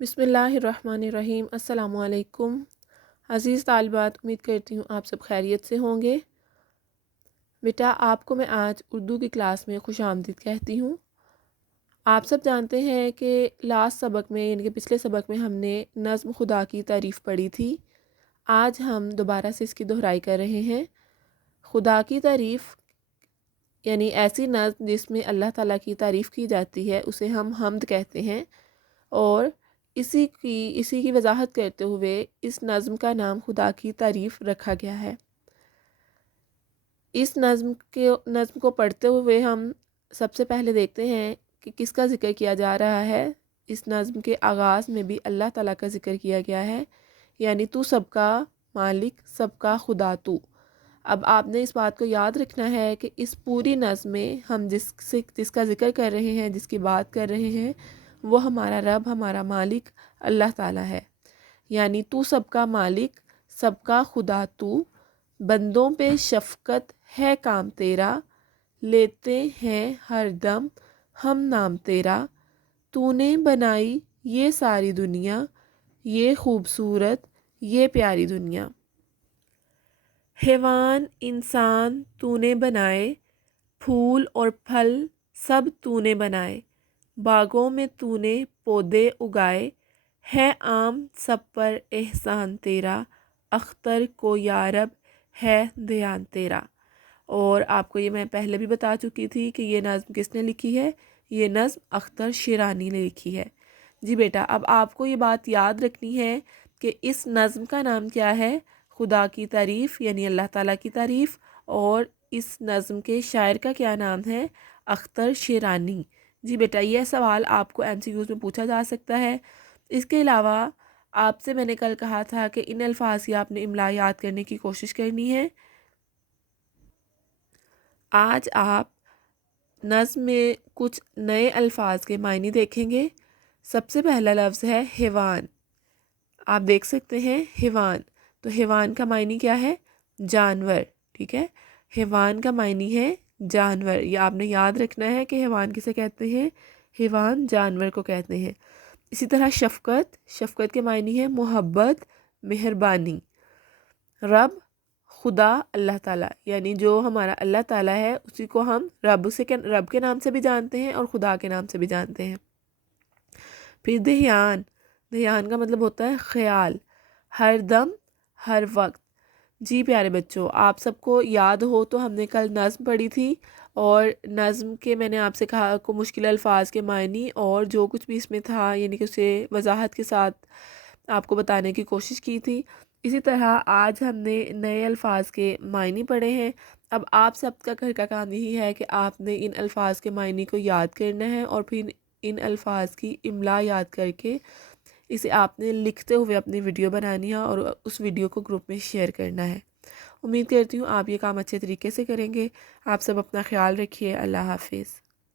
बिस्मिल्लाहिर्रहमानिर्रहीम। अस्सलामु अलैकुम। अज़ीज़ तालिबात, उम्मीद करती हूँ आप सब खैरियत से होंगे। बेटा, आपको मैं आज उर्दू की क्लास में खुशामदीद कहती हूँ। आप सब जानते हैं कि लास्ट सबक में यानी कि पिछले सबक में हमने नज़्म खुदा की तारीफ़ पढ़ी थी। आज हम दोबारा से इसकी दोहराई कर रहे हैं। खुदा की तारीफ़ यानी ऐसी नज़्म जिसमें अल्लाह ताला की तारीफ़ की जाती है उसे हम हम्द कहते हैं। और इसी की वजाहत करते हुए इस नज़्म का नाम खुदा की तारीफ़ रखा गया है। इस नज़्म को पढ़ते हुए हम सबसे पहले देखते हैं कि किसका ज़िक्र किया जा रहा है। इस नज़्म के आगाज़ में भी अल्लाह ताला का ज़िक्र किया गया है, यानी तू सबका मालिक, सबका खुदा तू। अब आपने इस बात को याद रखना है कि इस पूरी नज़्म में हम जिसका ज़िक्र कर रहे हैं, जिसकी बात कर रहे हैं, वो हमारा रब, हमारा मालिक अल्लाह ताला है। यानी तू सबका मालिक, सबका खुदा तू, बंदों पे शफ़क़त है काम तेरा, लेते हैं हर दम हम नाम तेरा, तूने बनाई ये सारी दुनिया, ये खूबसूरत ये प्यारी दुनिया। हैवान इंसान तूने बनाए, फूल और फल सब तूने बनाए, बागों में तूने पौधे उगाए, है आम सब पर एहसान तेरा, अख्तर को यारब है ध्यान तेरा। और आपको ये मैं पहले भी बता चुकी थी कि ये नज़्म किसने लिखी है। ये नज़्म अख्तर शिरानी ने लिखी है। जी बेटा, अब आपको ये बात याद रखनी है कि इस नज़्म का नाम क्या है। खुदा की तारीफ़ यानी अल्लाह ताला की तारीफ़। और इस नज़्म के शायर का क्या नाम है? अख्तर शिरानी। जी बेटा, यह सवाल आपको MCQs में पूछा जा सकता है। इसके अलावा आपसे मैंने कल कहा था कि इन अल्फाज की आपने इमला याद करने की कोशिश करनी है। आज आप नज़्म में कुछ नए अल्फाज के मायने देखेंगे। सबसे पहला लफ्ज़ है हैवान। आप देख सकते हैं हैवान। तो हैवान का मायने क्या है? जानवर। ठीक है, हैवान का मायने है जानवर। ये आपने याद रखना है कि हैवान किसे कहते हैं? हैवान जानवर को कहते हैं। इसी तरह शफ़क़त, शफ़क़त के मायने है मोहब्बत, मेहरबानी। रब, खुदा अल्लाह ताला, यानी जो हमारा अल्लाह ताला है उसी को हम रब के नाम से भी जानते हैं और खुदा के नाम से भी जानते हैं। फिर ध्यान, ध्यान का मतलब होता है ख्याल, हर दम हर वक्त। जी प्यारे बच्चों, आप सबको याद हो तो हमने कल नज़्म पढ़ी थी और नज़्म के मैंने आपसे कहा को मुश्किल अल्फाज के मायने और जो कुछ भी इसमें था यानी कि उसे वजाहत के साथ आपको बताने की कोशिश की थी। इसी तरह आज हमने नए अल्फाज के मायने पढ़े हैं। अब आप सबका घर का काम यही है कि आपने इन अल्फाज के मायने को याद करना है और फिर इन अल्फाज की इमला याद करके इसे आपने लिखते हुए अपनी वीडियो बनानी है और उस वीडियो को ग्रुप में शेयर करना है। उम्मीद करती हूँ आप ये काम अच्छे तरीके से करेंगे। आप सब अपना ख्याल रखिए। अल्लाह हाफिज़।